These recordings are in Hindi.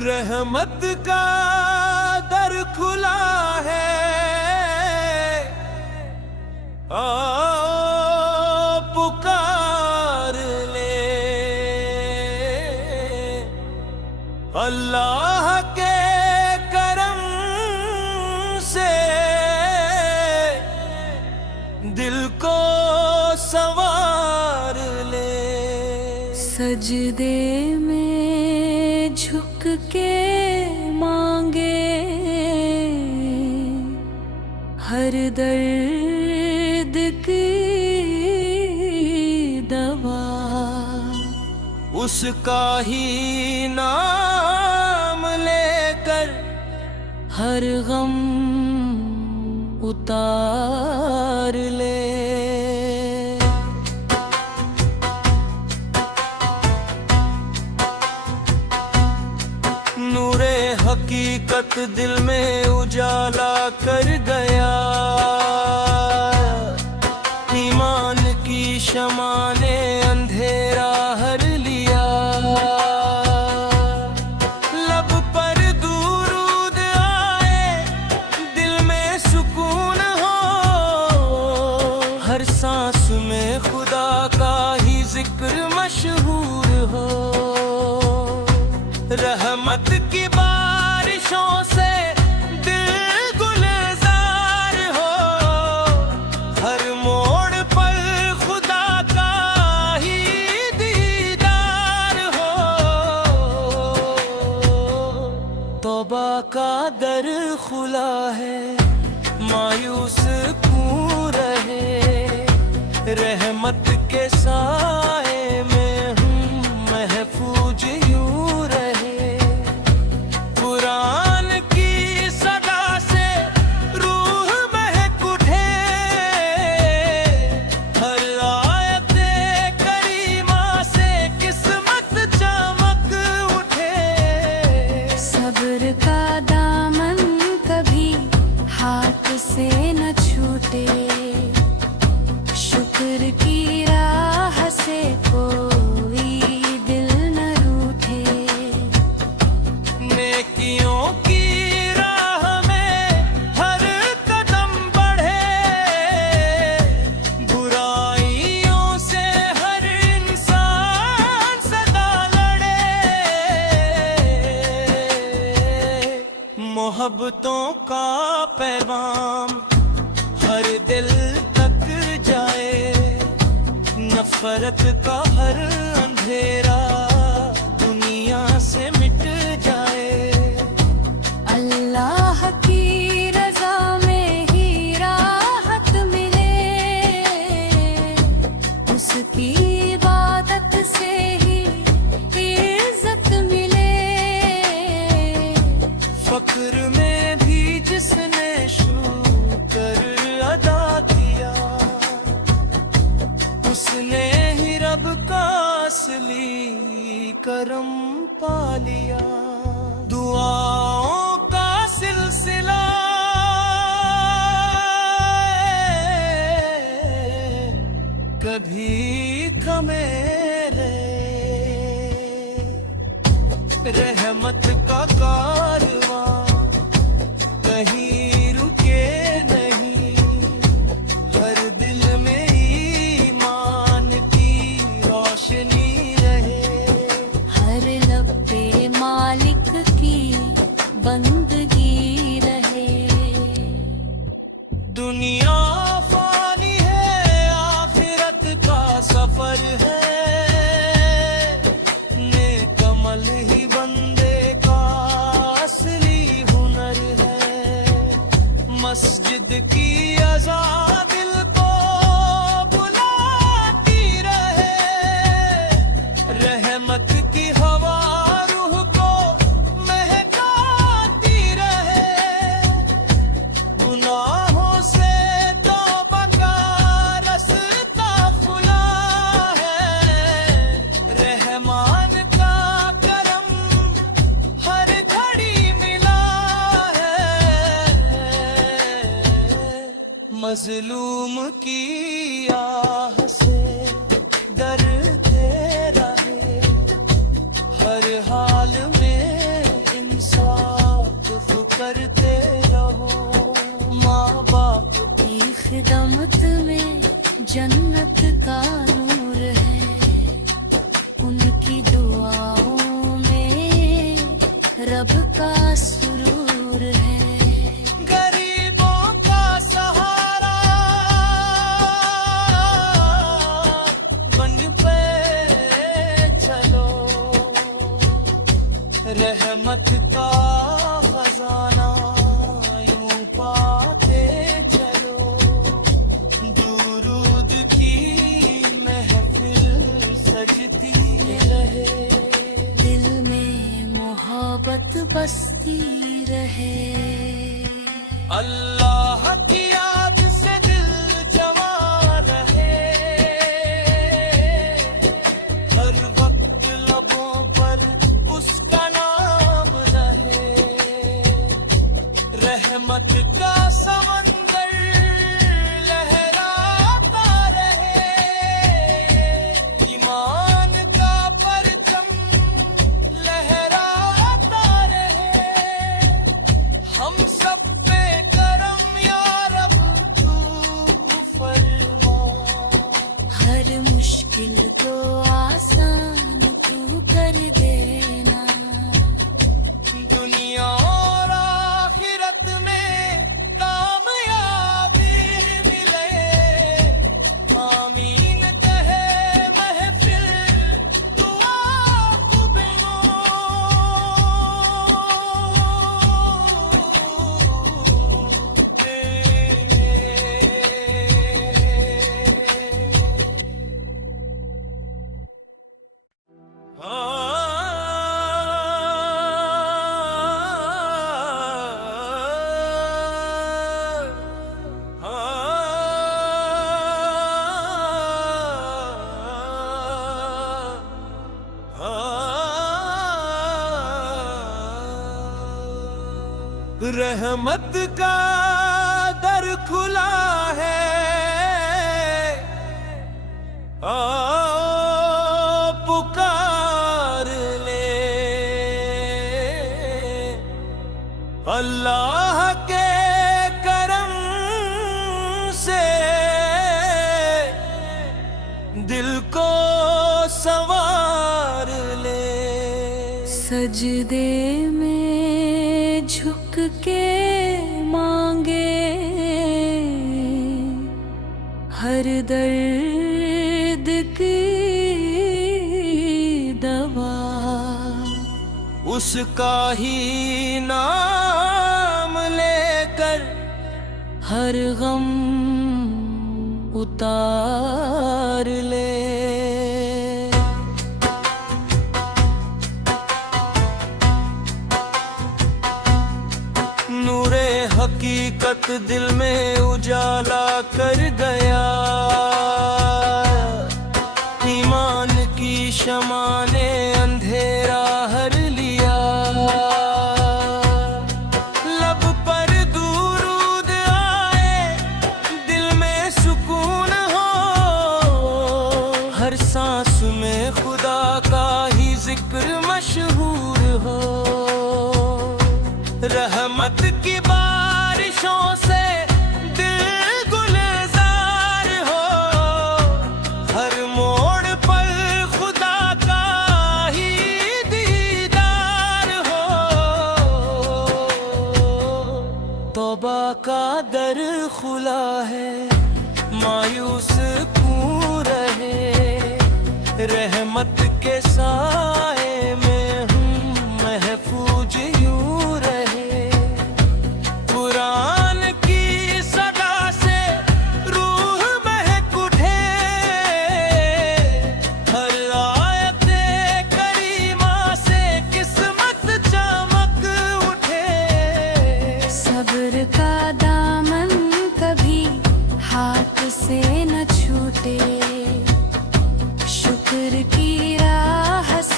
रहमत का दर खुला है, आओ पुकार ले। अल्लाह के करम से दिल को संवार ले। सजदे में झुक के मांगे हर दर्द की दवा, उसका ही नाम लेकर हर गम उतार ले। नूरे हकीकत दिल में उजाला कर गया, ईमान की शमा ने अंधेरा हर लिया। लब पर दुरूद आए, दिल में सुकून हो, हर सांस में खुदा का ही जिक्र मशहूर हो। रहमत की बारिशों से दिल गुलजार हो, हर मोड़ पर खुदा का ही दीदार हो। तौबा का दर खुला है, मायूस क्यों रहे, रहमत के साए में हूँ महफूज यूं रहे। कुरान की सदा से रूह महक उठे, हर आयत करीमा से किस्मत चमक उठे। सब्र का दामन कभी हाथ से न छूटे, शुक्र की राह से कोई दिल न रूठे। नेकियों की राह में हर कदम बढ़े, बुराइयों से हर इंसान सदा लड़े। मोहब्बतों का पैगाम हर दिल तक जाए, नफरत का हर अंधेरा दुनिया से मिट जाए। अल्लाह की रज़ा में ही राहत मिले, उसकी इबादत से ही इज्जत मिले। फक्र में भी जिसने शुक्र अदा किया, उसने ही रब का असली करम पा लिया। दुआओं का सिलसिला कभी थमे रहे, रहमत का कारवां कहीं रुके नहीं। हर दिल में ईमान की रोशनी रहे, हर लब पे मालिक की बंदगी रहे। दुनिया फानी है, आखिरत का सफर है, नेक अमल ही बंदे का असली हुनर है। मस्जिद की अज़ान दिल को बुलाती रहे, रहमत की हवा रूह को महकाती रहे। गुनाहों से तौबा का रास्ता खुला है, मजलूम की आह से डरते रहे, हर हाल में इंसाफ करते रहो। माँ बाप की खिदमत में जन्नत का नूर है, उनकी दुआओं में रब का सुरूर है। गरीबों का सहारा बन पे चलो, रहमत का खजाना यूं पाते चलो। दुरूद की महफिल सजती रहे, दिल में मोहब्बत बसती रहे। अल्लाह की याद से दिल जवान रहे, हर वक्त लबों पर उसका नाम रहे। रहमत का समंदर लहराता रहे, ईमान का परचम लहराता रहे। हम सब पे करम या रब तू फरमा, हर मुश्किल को आसान तू कर देना। दुनिया और आखिरत में कामयाबी मिले, आमीन कहे महफिल दुआ रहमत का दर खुला है, आओ पुकार ले। अल्लाह के करम से दिल को संवार ले। सजदे में झुक के मांगे हर दर्द की दवा, उसका ही नाम लेकर हर गम उतार ले। नूरे हकीकत दिल में उजाला कर गया, ईमान की शमा ने अंधेरा हर लिया। लब पर दुरूद आए, दिल में सुकून हो, हर सांस में खुदा का ही जिक्र मशहूर हो। रहमत की बारिशों से दिल गुलजार हो, हर मोड़ पर खुदा का ही दीदार हो। तौबा का दर खुला है, मायूस क्यों रहे, रहमत के साए में हम महफूज यूं रहे। कुरान की सदा से रूह महक उठे, हर आयते करीमा से किस्मत चमक उठे। सब्र का दामन कभी हाथ से न छूटे, शुक्र की राह से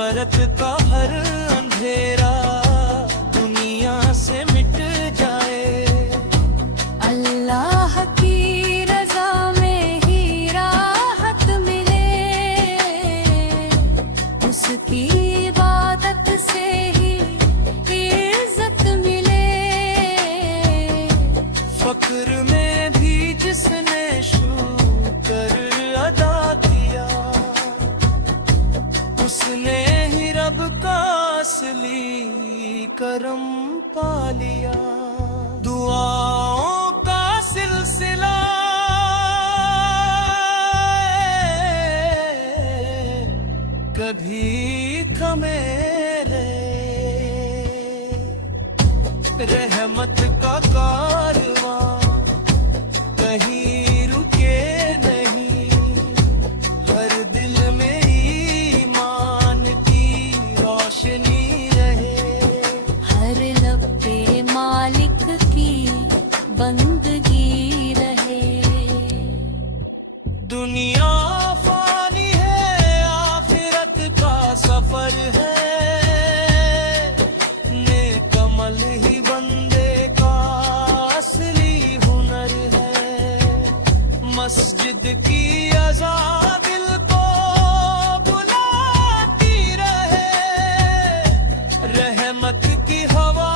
नफरत का हर अंधेरा दुनिया से मिट जाए। अल्लाह की रजा में ही राहत मिले, उसकी इबादत से ही इज्जत मिले। फक्र में भी जिसने शुक्र अदा किया, उसने ही रब का असली करम पा लिया। दुआओं का सिलसिला कभी थमे रहे, रहमत का कारवां कहीं रुके नहीं। हर दिल में ईमान की रोशनी रहे, हर लब पे मालिक की बंदगी रहे। दुनिया फानी है, आखिरत का सफर है। नेक अमल ही बंदे का असली हुनर है। मस्जिद की अज़ा दिल को बुलाती रहे, रहमत की हवा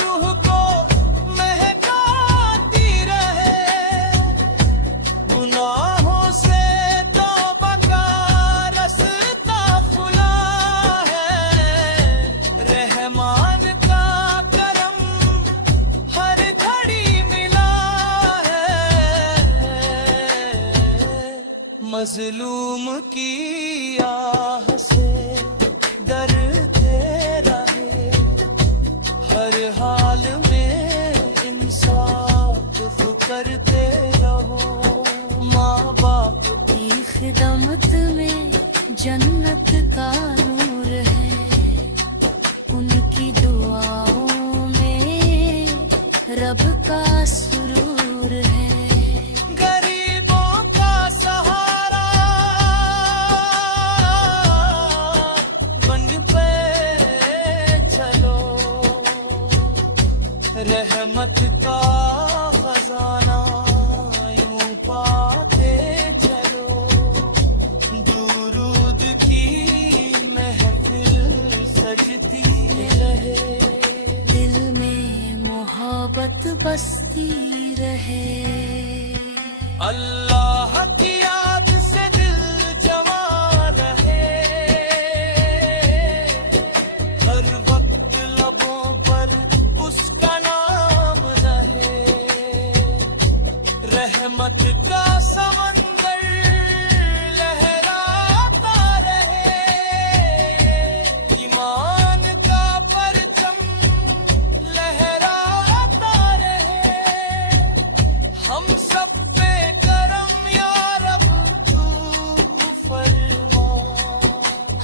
रूह को महकाती रहे। गुनाहों से तौबा का रास्ता खुला है, रहमान का करम हर घड़ी मिला है। मजलूम की आह से डरते रहे, हर हाल में इंसाफ करते रहो। माँ बाप की खिदमत में जन्नत का नूर है, उनकी दुआओं में रब का सुरूर है। गरीबों का सहारा बन पे चलो, रहमत का खजाना यूं पाते चलो। दुरूद की महफिल सजती रहे, दिल में मोहब्बत बसती रहे। अल्लाह की याद से दिल जवान रहे, हर वक्त लबों पर उसका नाम रहे। रहमत का समंदर लहराता रहे, ईमान का परचम लहराता रहे। हम सब पे करम या रब तू फरमा,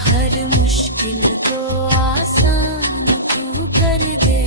हर मुश्किल को आसान तू कर दे।